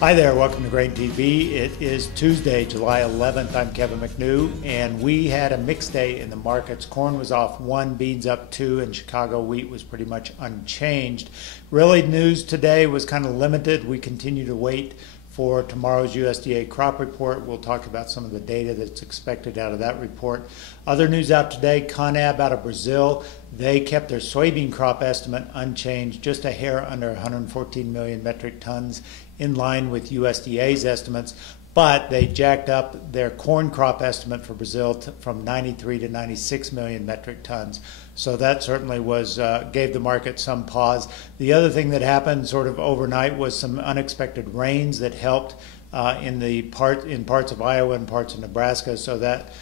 Hi there, welcome to Grain TV. It is Tuesday, July 11th. I'm Kevin McNew, and we had a mixed day in the markets. Corn was off 1, beans up 2, and Chicago wheat was pretty much unchanged. Really, news today was kind of limited. We continue to wait for tomorrow's USDA crop report. We'll talk about some of the data that's expected out of that report. Other news out today, CONAB out of Brazil. They kept their soybean crop estimate unchanged, just a hair under 114 million metric tons, in line with USDA's estimates, but they jacked up their corn crop estimate for Brazil from 93 to 96 million metric tons. So that certainly was gave the market some pause. The other thing that happened sort of overnight was some unexpected rains that helped in parts of Iowa and parts of Nebraska. So that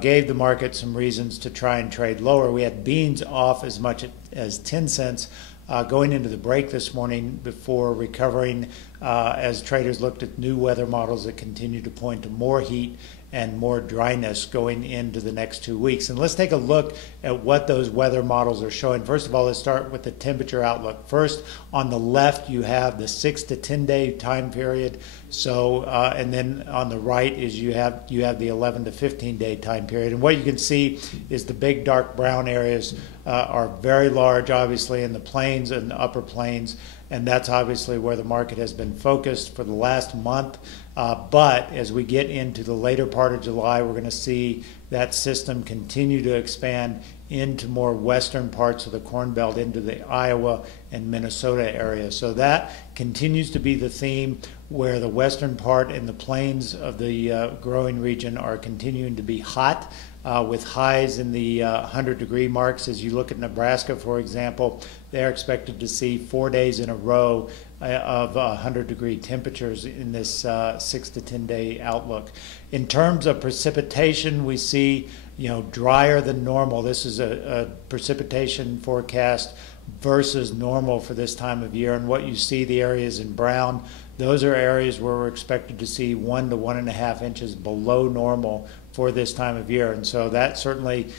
gave the market some reasons to try and trade lower. We had beans off as much as 10 cents going into the break this morning before recovering as traders looked at new weather models that continue to point to more heat and more dryness going into the next 2 weeks. And let's take a look at what those weather models are showing. First of all, let's start with the temperature outlook. First, on the left, you have the 6 to 10 day time period. So, and then on the right is you have the 11 to 15 day time period. And what you can see is the big dark brown areas are very large, obviously, in the plains and the upper plains. And that's obviously where the market has been focused for the last month. But as we get into the later part of July, we're going to see that system continue to expand into more western parts of the Corn Belt, into the Iowa and Minnesota area. So that continues to be the theme, where the western part and the plains of the growing region are continuing to be hot, with highs in the 100-degree marks. As you look at Nebraska, for example, they're expected to see 4 days in a row of 100-degree temperatures in this 6 to 10 day outlook. In terms of precipitation, we see drier than normal. This is a precipitation forecast versus normal for this time of year. And what you see, the areas in brown, those are areas where we're expected to see 1 to 1.5 inches below normal for this time of year. And so that certainly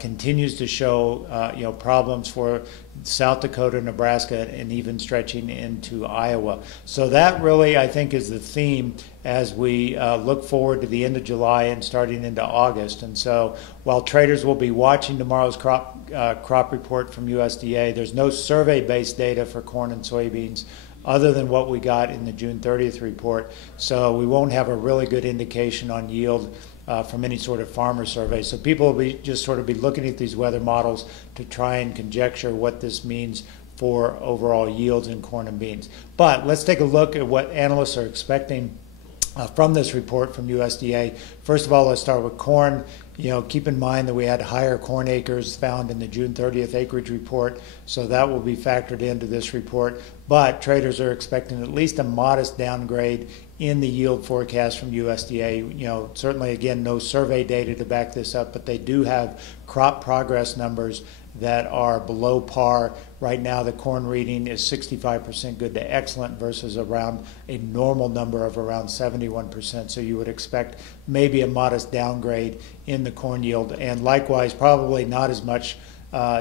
continues to show problems for South Dakota, Nebraska, and even stretching into Iowa. So that really, I think, is the theme as we look forward to the end of July and starting into August. And so while traders will be watching tomorrow's crop report from USDA, there's no survey-based data for corn and soybeans other than what we got in the June 30th report. So we won't have a really good indication on yield from any sort of farmer survey. So people will be just sort of be looking at these weather models to try and conjecture what this means for overall yields in corn and beans. But let's take a look at what analysts are expecting from this report from USDA. First of all, let's start with corn. Keep in mind that we had higher corn acres found in the June 30th acreage report, so that will be factored into this report. But traders are expecting at least a modest downgrade in the yield forecast from USDA. Certainly, again, no survey data to back this up, but they do have crop progress numbers that are below par. Right now, the corn reading is 65% good to excellent versus around a normal number of around 71%. So you would expect maybe a modest downgrade in the corn yield, and likewise, probably not as much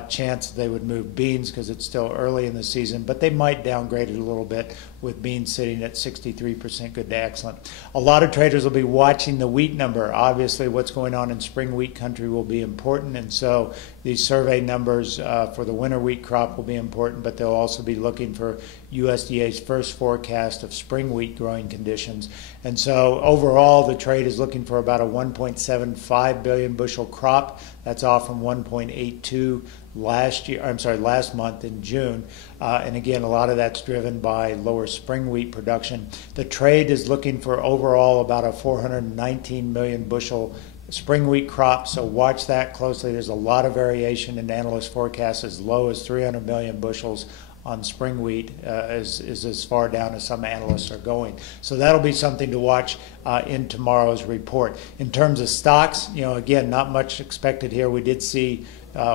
chance they would move beans because it's still early in the season, but they might downgrade it a little bit with beans sitting at 63% good to excellent. A lot of traders will be watching the wheat number. Obviously, what's going on in spring wheat country will be important, and so these survey numbers for the winter wheat crop will be important, but they'll also be looking for USDA's first forecast of spring wheat growing conditions. And so overall, the trade is looking for about a 1.75 billion bushel crop. That's off from 1.82 last month in June. And again, a lot of that's driven by lower spring wheat production. The trade is looking for overall about a 419 million bushel spring wheat crop, so watch that closely. There's a lot of variation in analyst forecasts, as low as 300 million bushels on spring wheat is as far down as some analysts are going. So that'll be something to watch in tomorrow's report. In terms of stocks, again, not much expected here. We did see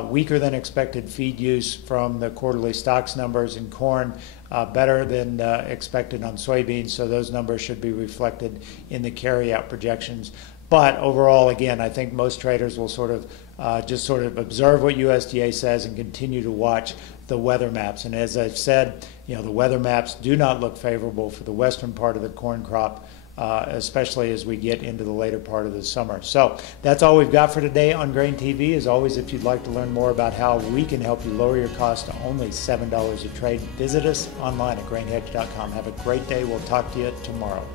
weaker than expected feed use from the quarterly stocks numbers in corn, better than expected on soybeans, so those numbers should be reflected in the carryout projections. But overall, again, I think most traders will just sort of observe what USDA says and continue to watch the weather maps. And as I've said, the weather maps do not look favorable for the western part of the corn crop, especially as we get into the later part of the summer. So that's all we've got for today on Grain TV. As always, if you'd like to learn more about how we can help you lower your cost to only $7 a trade, visit us online at grainhedge.com. Have a great day. We'll talk to you tomorrow.